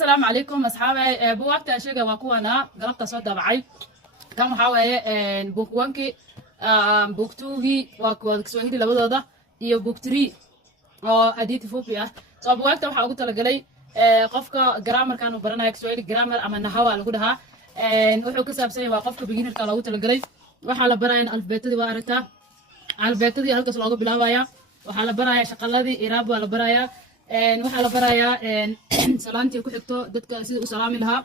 السلام عليكم أصحابي بوقت أشجع وأكونا قربت صوت دبعي كم حاوي بوكوانكي بوكتوغي وكسوهيدي لبضة iyo book 3 oo aditi fobia soo buugta waxa ugu tala galay qofka grammar kan uu baranayo Kiswahili grammar ama nahawa lagu dhahaa wuxuu ka saabsan yahay qofka beginner ka lagu tala galay waxa la barayaa alfabetadii waa aragtaa alfabetadii halkaas loogu bilaabaya waxa la barayaa shaqaladii iraab waa la barayaa waxa la barayaa salaantii ku xigto dadka sida u salaami lahaa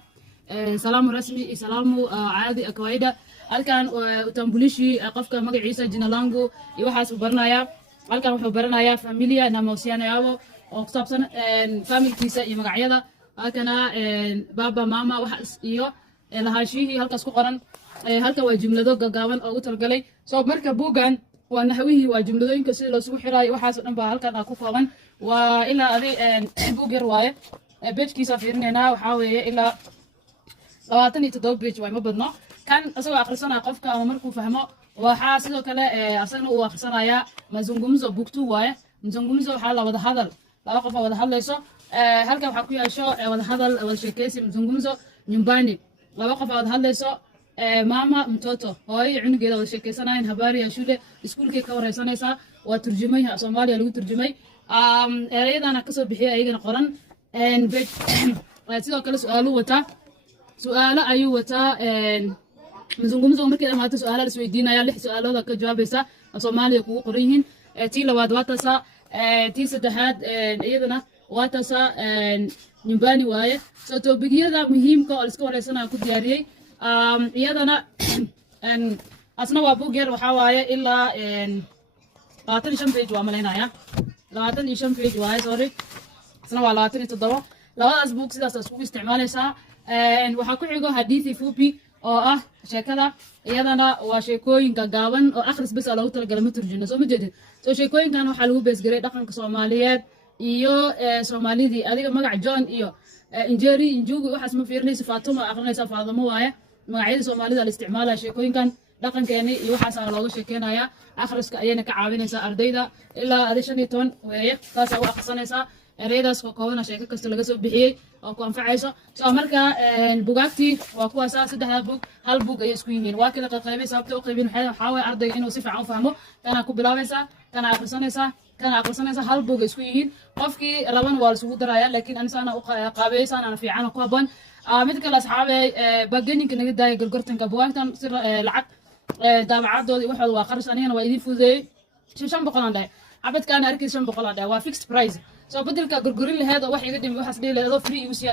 salaamu rasmi iyo salaamu caadi kawaida halkan utambulishi qofka magaciisa jina langu iyo waxaas uu baranayaa halkan wuxuu baranayaa familia na mahusiano yao oo ku saabsan familkiisa iyo magacyada halkana baba mama waxaas iyo lahaashihii halkaas ku qoran halkan waa jumlado gagaaban oo ugu talgalay soo marka buugan waa naxwihii waa jumladooyinka sida loo isugu xiraayo waxaas dhan baa halkan ku kooban waa ilaa adi buug yar waaye page-kiisa fiirinaynaa waxaa weeye ilaa 27 page waay ma badno kan asagoo akhrisanaya qofka ama markuu fahmo waxaa sidoo kale asagna uu akhrisanayaa mazungumzo book 2 waaye mazungumzo waxaa la wada hadal laba qof oo wada hadlayso halkan waxaa ku yeesho wada hadal wada sheekaysi mazungumzo nyumbani laba qof oo wada hadlayso mama mtoto hooyo cunugeeda wada sheekaysanayaan habari ya shule iskuulkay ka wareysanaysaa waa turjumay Soomaaliya lagu turjumay erayadana ka soo bixiyay ayagana qoran sidoo kale su'aalo ayuu wataa mazungumzo markii dhamaatay su'aalo la isweydiinaya 6 su'aalooda ka jawaabaysa Soomaaliya kugu qoran yihiin tii labaad waa taasa tii saddexaad iyadana waa taasa nyumbani waaye soo toobigiyada muhiimka oo iska wareysanayo ku diyaariyay iyadana asna waa buug yar waxaa waaye ilaa 25 page waa malaynaya 25 page waaye sorry asna waa 27 labadaas buug sidaas isku isticmaalaysaa waxaa ku xigo hadithi fupi oo ah sheekada iyadana waa sheekooyinka gaaban oo akhris bas loogu talagalay ma turjino soo ma jeedin soo sheekooyinkan waxa lagu beesgaray dhaqanka Soomaaliyeed iyo Soomaalidii adiga magac John iyo Injeri Injugu waxaas ma fiirnaysa Faatuma akhrinaysa Faadamo waaye magacyada Soomaalida la isticmaalaa sheekooyinkan dhaqankeena iyo waxaas looga sheekeynaya akhriska ayayna ka caawinaysaa ardayda ilaa 15 weeye taas oo akhrisanaysa ereyadaas oo kooban sheeko kasta laga soo bixiyay oo ku anfacayso soo marka buugaagtii waa kuwaas saddexda buug hal buug ay isku yihiin waa kala qaybay sababta u qaybin waxa way ardayga inuu si fiican u fahmo kana ku bilaabaysa kana akhrisanaysa hal buug ay isku yihiin qofkii laban waa isugu daraya laakiin ansana u qaabeeysan ana fiican ku haboon mid kale asxaabay baganinka naga daayay gorgortanka buugaagtan si lacag daabacadoodii waxooda waa qaris anigana waa idin fududeeyay 500 aan dhahay abadkaan arkay 500 aan dhahay waa fixed price soo bedelka gorgorin lahayd oo wax iga dhimi waxaas dhigay leedo free use